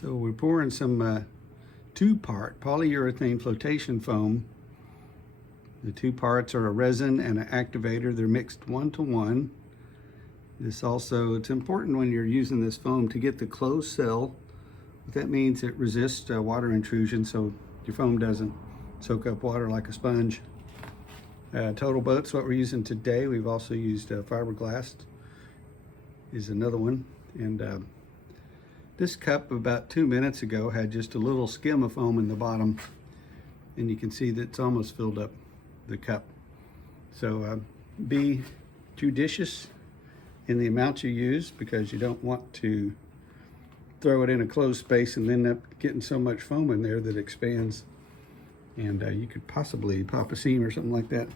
So we're pouring some two-part polyurethane flotation foam. The two parts are a resin and an activator. They're mixed 1-to-1. This also, it's important when you're using this foam to get the closed cell. What that means, it resists water intrusion, so your foam doesn't soak up water like a sponge. Total boat's what we're using today. We've also used fiberglass is another one. And this cup about 2 minutes ago had just a little skim of foam in the bottom, and you can see that it's almost filled up the cup. So be judicious in the amount you use, because you don't want to throw it in a closed space and end up getting so much foam in there that it expands, and you could possibly pop a seam or something like that.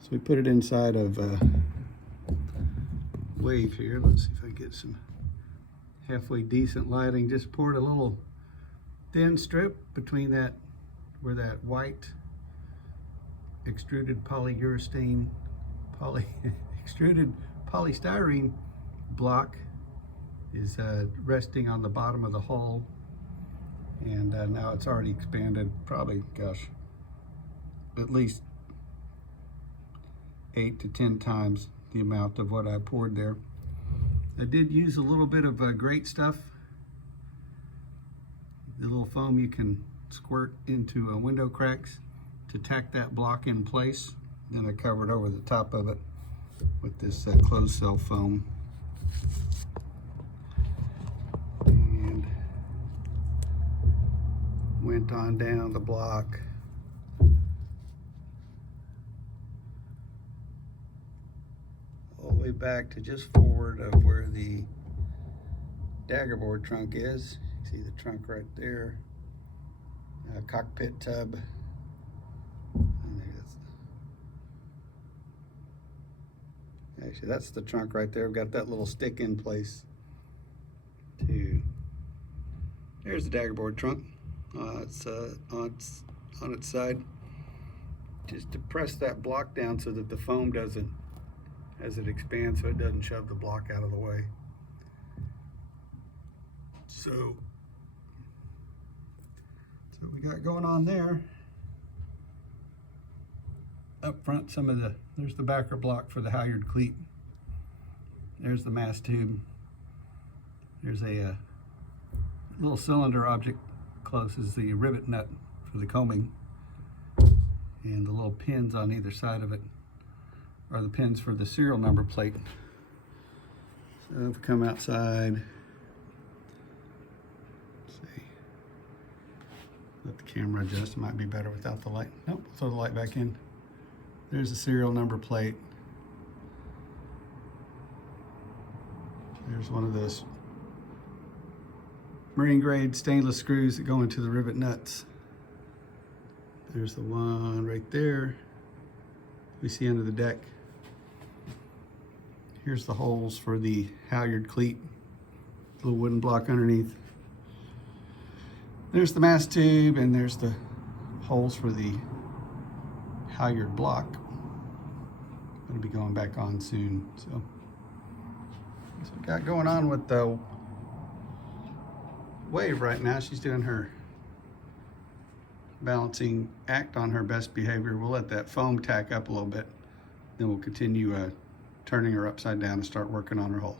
So we put it inside of WAVE here. Let's see if I can get some halfway decent lighting. Just poured a little thin strip between that, where that white extruded extruded polystyrene block is resting on the bottom of the hull, and now it's already expanded probably, gosh, at least 8 to 10 times the amount of what I poured there. I did use a little bit of great stuff. The little foam you can squirt into window cracks to tack that block in place. Then I covered over the top of it with this closed cell foam. And went on down the block. All the way back to just forward of where the daggerboard trunk is. See the trunk right there. Cockpit tub. Actually, that's the trunk right there. I've got that little stick in place too. There's the daggerboard trunk. It's on its side. Just to press that block down so that the foam doesn't, as it expands, so it doesn't shove the block out of the way. So we got going on there. Up front, there's the backer block for the halyard cleat. There's the mast tube. There's a little cylinder object close is the rivet nut for the combing, and the little pins on either side of it are the pins for the serial number plate. So if we come outside, let's see, let the camera adjust. It might be better without the light. Nope, throw the light back in. There's the serial number plate. There's one of those marine grade stainless screws that go into the rivet nuts. There's the one right there we see under the deck. Here's the holes for the halyard cleat, little wooden block underneath. There's the mast tube, and there's the holes for the halyard block. It'll be going back on soon. So that's what we got going on with the WAVE right now. She's doing her balancing act on her best behavior. We'll let that foam tack up a little bit, then we'll continue turning her upside down and start working on her hull.